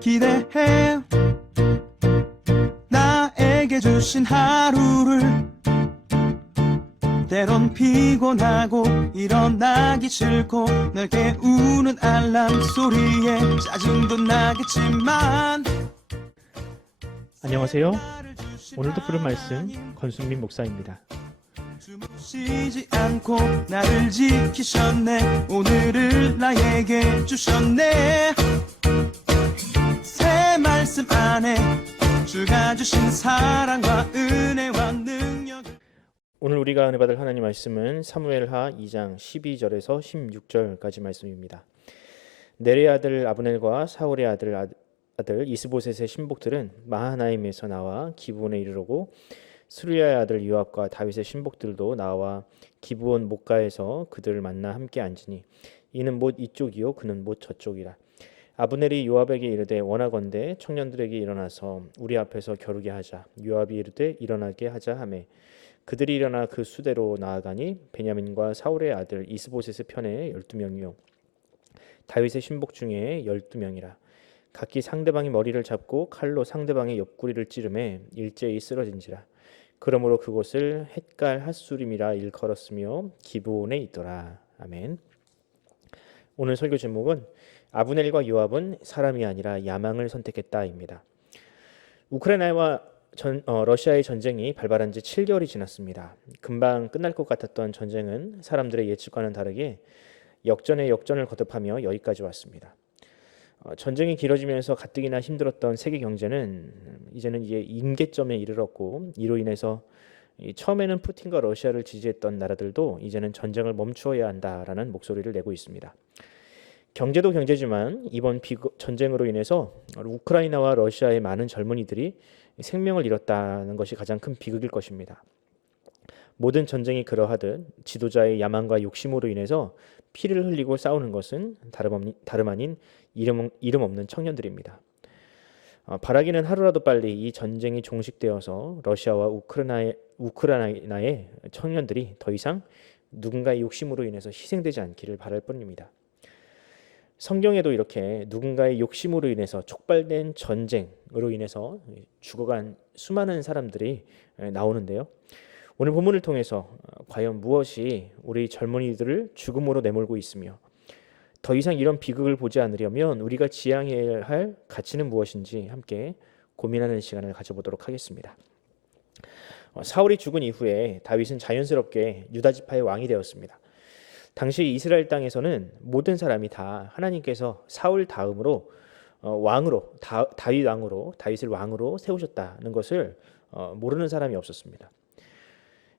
기대해 나에게 주신 하루를 때론 피곤하고 일어나기 싫고 널 깨우는 알람 소리에 짜증도 나겠지만 안녕하세요. 오늘도 부른 말씀 권순민 목사입니다. 쉬지 않고 나를 지키셨네. 오늘을 나에게 주셨네. 새 말씀 안에 주가 주신 사랑과 은혜와 능력. 오늘 우리가 은혜 받을 하나님 말씀은 사무엘하 2장 12절에서 16절까지 말씀입니다. 넬의 아들 아브넬과 사울의 아들 이스보셋의 신복들은 마하나임에서 나와 기브온에 이르르고 수리아의 아들 요압과 다윗의 신복들도 나와 기브온 목가에서 그들을 만나 함께 앉으니 이는 못 이쪽이요 그는 못 저쪽이라. 아브넬이 요압에게 이르되 원하건대 청년들에게 일어나서 우리 앞에서 겨루게 하자. 요압이 이르되 일어나게 하자 하매 그들이 일어나 그 수대로 나아가니 베냐민과 사울의 아들 이스보셋의 편에 12명이요 다윗의 신복 중에 12명이라. 각기 상대방의 머리를 잡고 칼로 상대방의 옆구리를 찌르매 일제히 쓰러진지라. 그러므로 그곳을 헷갈 핫수림이라 일컬었으며 기브온에 있더라. 아멘. 오늘 설교 제목은 아브넬과 요압은 사람이 아니라 야망을 선택했다입니다. 우크라이나와 러시아의 전쟁이 발발한 지 7개월이 지났습니다. 금방 끝날 것 같았던 전쟁은 사람들의 예측과는 다르게 역전에 역전을 거듭하며 여기까지 왔습니다. 전쟁이 길어지면서 가뜩이나 힘들었던 세계 경제는 이제는 임계점에 이르렀고 이로 인해서 처음에는 푸틴과 러시아를 지지했던 나라들도 이제는 전쟁을 멈추어야 한다라는 목소리를 내고 있습니다. 경제도 경제지만 이번 전쟁으로 인해서 우크라이나와 러시아의 많은 젊은이들이 생명을 잃었다는 것이 가장 큰 비극일 것입니다. 모든 전쟁이 그러하듯 지도자의 야망과 욕심으로 인해서 피를 흘리고 싸우는 것은 다름 아닌 이름 없는 청년들입니다. 바라기는 하루라도 빨리 이 전쟁이 종식되어서 러시아와 우크라이나의 청년들이 더 이상 누군가의 욕심으로 인해서 희생되지 않기를 바랄 뿐입니다. 성경에도 이렇게 누군가의 욕심으로 인해서 촉발된 전쟁으로 인해서 죽어간 수많은 사람들이 나오는데요. 오늘 본문을 통해서 과연 무엇이 우리 젊은이들을 죽음으로 내몰고 있으며 더 이상 이런 비극을 보지 않으려면 우리가 지향해야 할 가치는 무엇인지 함께 고민하는 시간을 가져보도록 하겠습니다. 사울이 죽은 이후에 다윗은 자연스럽게 유다 지파의 왕이 되었습니다. 당시 이스라엘 땅에서는 모든 사람이 다 하나님께서 사울 다음으로 다윗 왕으로 다윗을 왕으로 세우셨다는 것을 모르는 사람이 없었습니다.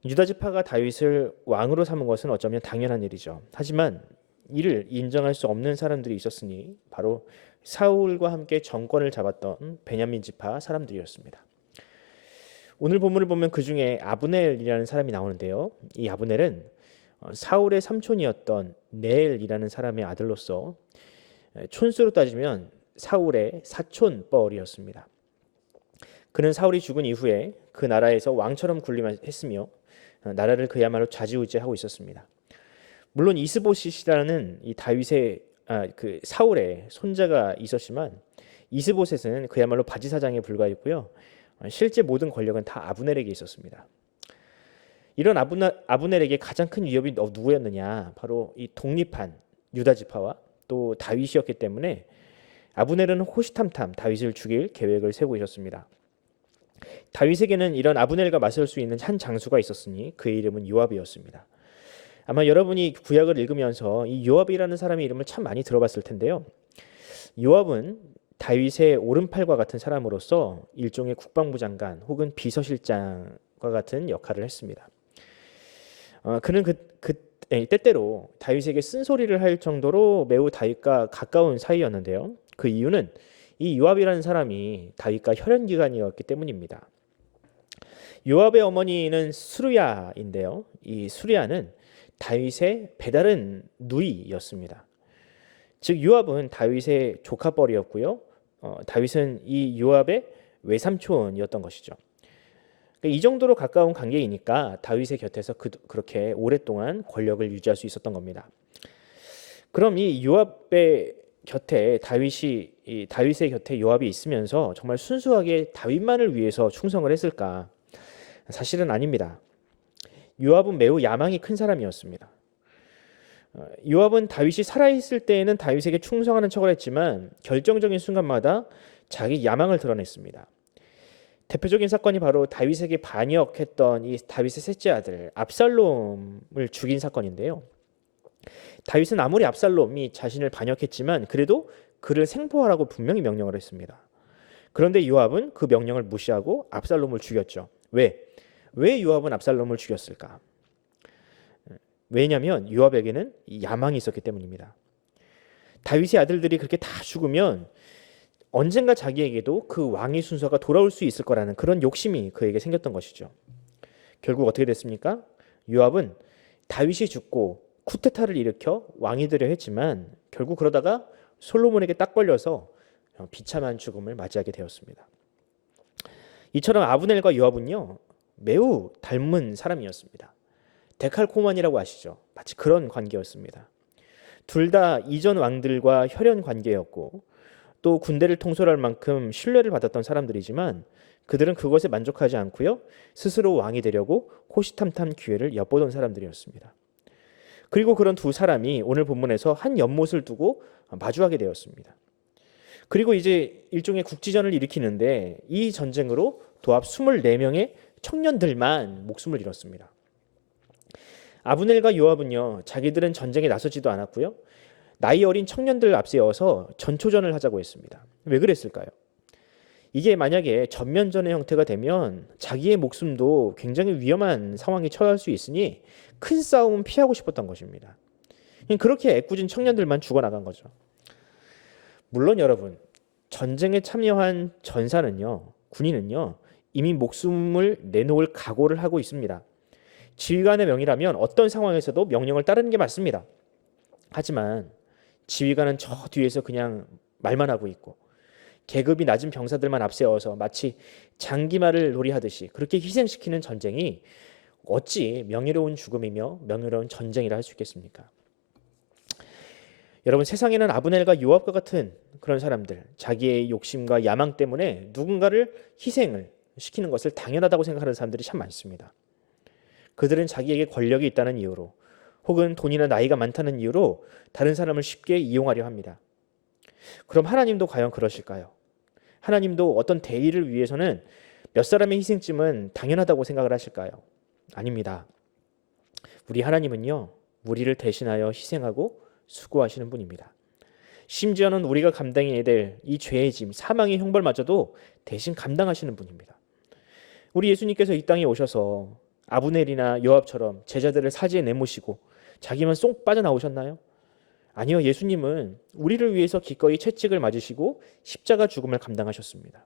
유다 지파가 다윗을 왕으로 삼은 것은 어쩌면 당연한 일이죠. 하지만 이를 인정할 수 없는 사람들이 있었으니 바로 사울과 함께 정권을 잡았던 베냐민 지파 사람들이었습니다. 오늘 본문을 보면 그 중에 아브넬이라는 사람이 나오는데요. 이 아브넬은 사울의 삼촌이었던 넬이라는 사람의 아들로서 촌수로 따지면 사울의 사촌뻘이었습니다. 그는 사울이 죽은 이후에 그 나라에서 왕처럼 군림했으며 나라를 그야말로 좌지우지하고 있었습니다. 물론 이스보셋이라는 이 다윗의 그 사울의 손자가 있었지만 이스보셋은 그야말로 바지사장에 불과했고요. 실제 모든 권력은 다 아브넬에게 있었습니다. 이런 아브넬에게 가장 큰 위협이 누구였느냐? 바로 이 독립한 유다 지파와 또 다윗이었기 때문에 아브넬은 호시탐탐 다윗을 죽일 계획을 세우고 있었습니다. 다윗에게는 이런 아브넬과 맞설 수 있는 한 장수가 있었으니 그의 이름은 요압이었습니다. 아마 여러분이 구약을 읽으면서 이 요압이라는 사람의 이름을 참 많이 들어봤을 텐데요. 요압은 다윗의 오른팔과 같은 사람으로서 일종의 국방부 장관 혹은 비서실장과 같은 역할을 했습니다. 그는 때때로 다윗에게 쓴소리를 할 정도로 매우 다윗과 가까운 사이였는데요. 그 이유는 이 요압이라는 사람이 다윗과 혈연기관이었기 때문입니다. 요압의 어머니는 수르야인데요. 이 수르야는 다윗의 배다른 누이였습니다. 즉 요압은 다윗의 조카뻘이었고요. 다윗은 이 요압의 외삼촌이었던 것이죠. 이 정도로 가까운 관계이니까 다윗의 곁에서 그렇게 오랫동안 권력을 유지할 수 있었던 겁니다. 그럼 이 요압의 곁에 다윗이 이 다윗의 곁에 요압이 있으면서 정말 순수하게 다윗만을 위해서 충성을 했을까? 사실은 아닙니다. 요압은 매우 야망이 큰 사람이었습니다. 요압은 다윗이 살아있을 때에는 다윗에게 충성하는 척을 했지만 결정적인 순간마다 자기 야망을 드러냈습니다. 대표적인 사건이 바로 다윗에게 반역했던 이 다윗의 셋째 아들 압살롬을 죽인 사건인데요. 다윗은 아무리 압살롬이 자신을 반역했지만 그래도 그를 생포하라고 분명히 명령을 했습니다. 그런데 요압은 그 명령을 무시하고 압살롬을 죽였죠. 왜 요압은 압살롬을 죽였을까? 왜냐하면 요압에게는 야망이 있었기 때문입니다. 다윗의 아들들이 그렇게 다 죽으면 언젠가 자기에게도 그 왕의 순서가 돌아올 수 있을 거라는 그런 욕심이 그에게 생겼던 것이죠. 결국 어떻게 됐습니까? 요압은 다윗이 죽고 쿠데타를 일으켜 왕이 되려 했지만 결국 그러다가 솔로몬에게 딱 걸려서 비참한 죽음을 맞이하게 되었습니다. 이처럼 아브넬과 요압은요 매우 닮은 사람이었습니다. 데칼코만이라고 아시죠? 마치 그런 관계였습니다. 둘 다 이전 왕들과 혈연 관계였고 또 군대를 통솔할 만큼 신뢰를 받았던 사람들이지만 그들은 그것에 만족하지 않고요 스스로 왕이 되려고 호시탐탐 기회를 엿보던 사람들이었습니다. 그리고 그런 두 사람이 오늘 본문에서 한 연못을 두고 마주하게 되었습니다. 그리고 이제 일종의 국지전을 일으키는데 이 전쟁으로 도합 24명의 청년들만 목숨을 잃었습니다. 아브넬과 요압은요 자기들은 전쟁에 나서지도 않았고요 나이 어린 청년들 앞세워서 전초전을 하자고 했습니다. 왜 그랬을까요? 이게 만약에 전면전의 형태가 되면 자기의 목숨도 굉장히 위험한 상황에 처할 수 있으니 큰 싸움은 피하고 싶었던 것입니다. 그렇게 애꿎은 청년들만 죽어나간 거죠. 물론 여러분 전쟁에 참여한 전사는요 군인은요 이미 목숨을 내놓을 각오를 하고 있습니다. 지휘관의 명이라면 어떤 상황에서도 명령을 따르는 게 맞습니다. 하지만 지휘관은 저 뒤에서 그냥 말만 하고 있고 계급이 낮은 병사들만 앞세워서 마치 장기말을 놀이하듯이 그렇게 희생시키는 전쟁이 어찌 명예로운 죽음이며 명예로운 전쟁이라 할 수 있겠습니까? 여러분 세상에는 아브넬과 요압과 같은 그런 사람들 자기의 욕심과 야망 때문에 누군가를 희생을 시키는 것을 당연하다고 생각하는 사람들이 참 많습니다. 그들은 자기에게 권력이 있다는 이유로 혹은 돈이나 나이가 많다는 이유로 다른 사람을 쉽게 이용하려 합니다. 그럼 하나님도 과연 그러실까요? 하나님도 어떤 대의를 위해서는 몇 사람의 희생쯤은 당연하다고 생각을 하실까요? 아닙니다. 우리 하나님은요 우리를 대신하여 희생하고 수고하시는 분입니다. 심지어는 우리가 감당해야 될 이 죄의 짐, 사망의 형벌마저도 대신 감당하시는 분입니다. 우리 예수님께서 이 땅에 오셔서 아브넬이나 요압처럼 제자들을 사지에 내모시고 자기만 쏙 빠져나오셨나요? 아니요. 예수님은 우리를 위해서 기꺼이 채찍을 맞으시고 십자가 죽음을 감당하셨습니다.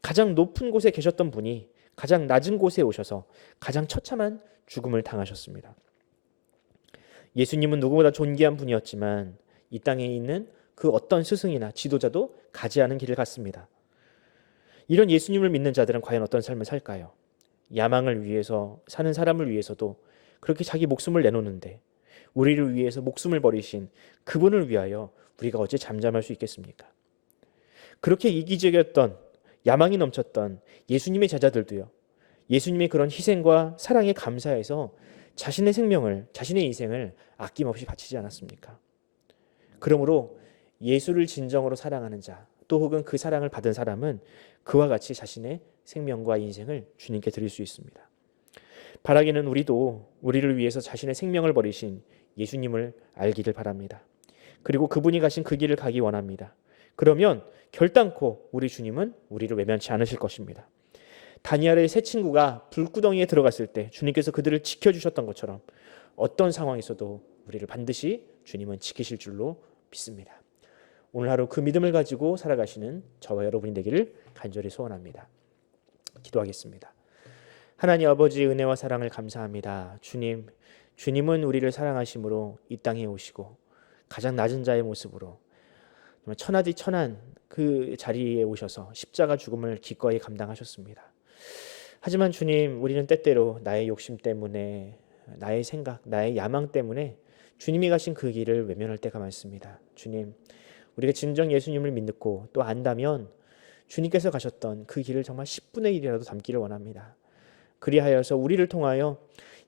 가장 높은 곳에 계셨던 분이 가장 낮은 곳에 오셔서 가장 처참한 죽음을 당하셨습니다. 예수님은 누구보다 존귀한 분이었지만 이 땅에 있는 그 어떤 스승이나 지도자도 가지 않은 길을 갔습니다. 이런 예수님을 믿는 자들은 과연 어떤 삶을 살까요? 야망을 위해서 사는 사람을 위해서도 그렇게 자기 목숨을 내놓는데 우리를 위해서 목숨을 버리신 그분을 위하여 우리가 어찌 잠잠할 수 있겠습니까? 그렇게 이기적이었던 야망이 넘쳤던 예수님의 제자들도요. 예수님의 그런 희생과 사랑에 감사해서 자신의 생명을, 자신의 인생을 아낌없이 바치지 않았습니까? 그러므로 예수를 진정으로 사랑하는 자, 또 혹은 그 사랑을 받은 사람은 그와 같이 자신의 생명과 인생을 주님께 드릴 수 있습니다. 바라기는 우리도 우리를 위해서 자신의 생명을 버리신 예수님을 알기를 바랍니다. 그리고 그분이 가신 그 길을 가기 원합니다. 그러면 결단코 우리 주님은 우리를 외면치 않으실 것입니다. 다니엘의 세 친구가 불구덩이에 들어갔을 때 주님께서 그들을 지켜주셨던 것처럼 어떤 상황에서도 우리를 반드시 주님은 지키실 줄로 믿습니다. 오늘 하루 그 믿음을 가지고 살아가시는 저와 여러분이 되기를 간절히 소원합니다. 기도하겠습니다. 하나님 아버지의 은혜와 사랑을 감사합니다. 주님은 우리를 사랑하심으로 이 땅에 오시고 가장 낮은 자의 모습으로 정말 천하디 천한 그 자리에 오셔서 십자가 죽음을 기꺼이 감당하셨습니다. 하지만 주님, 우리는 때때로 나의 욕심 때문에, 나의 생각, 나의 야망 때문에 주님이 가신 그 길을 외면할 때가 많습니다. 주님, 우리가 진정 예수님을 믿고 또 안다면 주님께서 가셨던 그 길을 정말 10분의 1이라도 담기를 원합니다. 그리하여서 우리를 통하여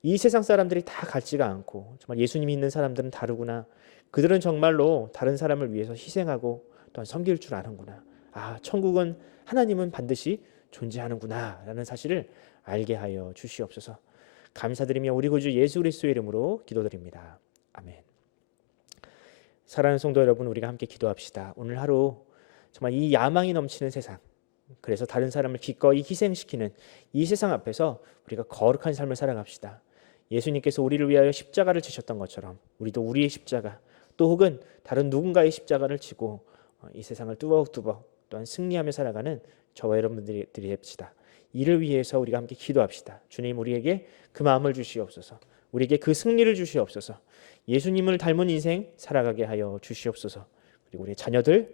이 세상 사람들이 다 같지가 않고 정말 예수님이 있는 사람들은 다르구나. 그들은 정말로 다른 사람을 위해서 희생하고 또한 섬길 줄 아는구나. 아, 천국은 하나님은 반드시 존재하는구나 라는 사실을 알게 하여 주시옵소서. 감사드리며 우리 구주 예수 그리스도의 이름으로 기도드립니다. 아멘. 사랑하는 성도 여러분, 우리가 함께 기도합시다. 오늘 하루 정말 이 야망이 넘치는 세상, 그래서 다른 사람을 기꺼이 희생시키는 이 세상 앞에서 우리가 거룩한 삶을 살아갑시다. 예수님께서 우리를 위하여 십자가를 지셨던 것처럼 우리도 우리의 십자가 또 혹은 다른 누군가의 십자가를 지고 이 세상을 뚜벅뚜벅 또한 승리하며 살아가는 저와 여러분들이 됩시다. 이를 위해서 우리가 함께 기도합시다. 주님, 우리에게 그 마음을 주시옵소서. 우리에게 그 승리를 주시옵소서. 예수님을 닮은 인생 살아가게 하여 주시옵소서. 그리고 우리 자녀들,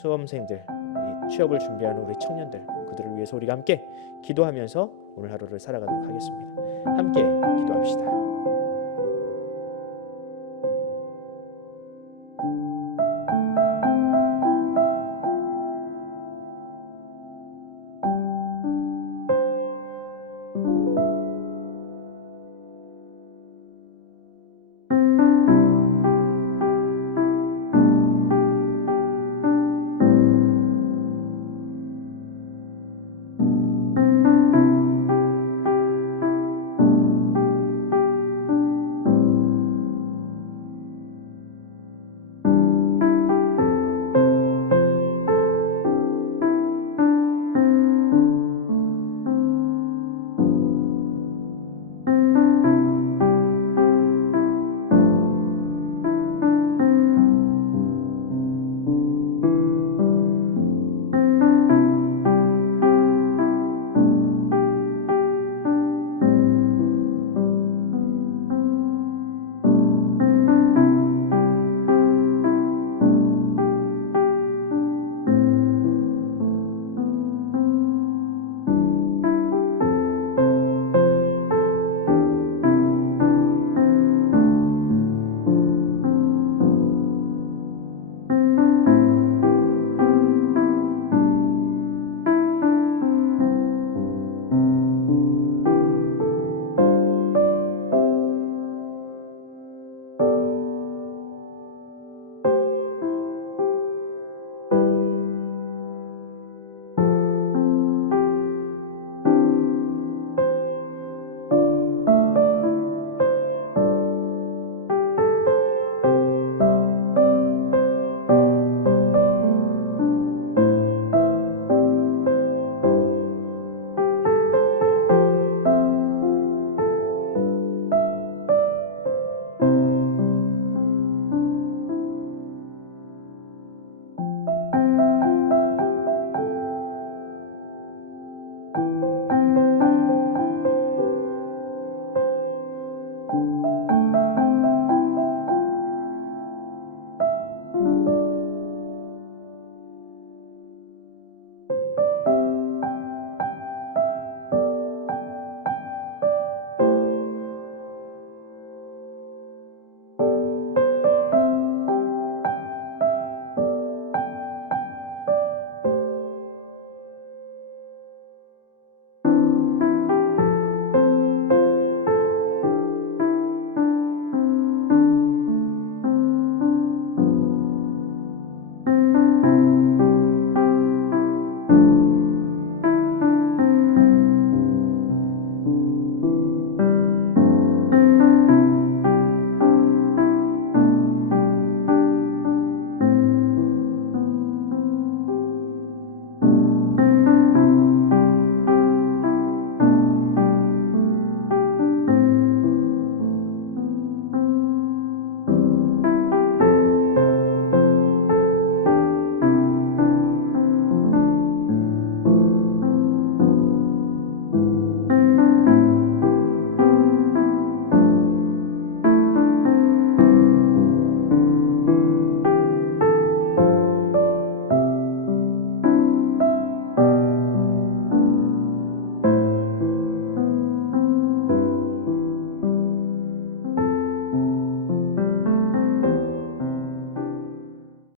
수험생들, 우리 취업을 준비하는 우리 청년들, 그들을 위해서 우리가 함께 기도하면서 오늘 하루를 살아가도록 하겠습니다. 함께 기도합시다.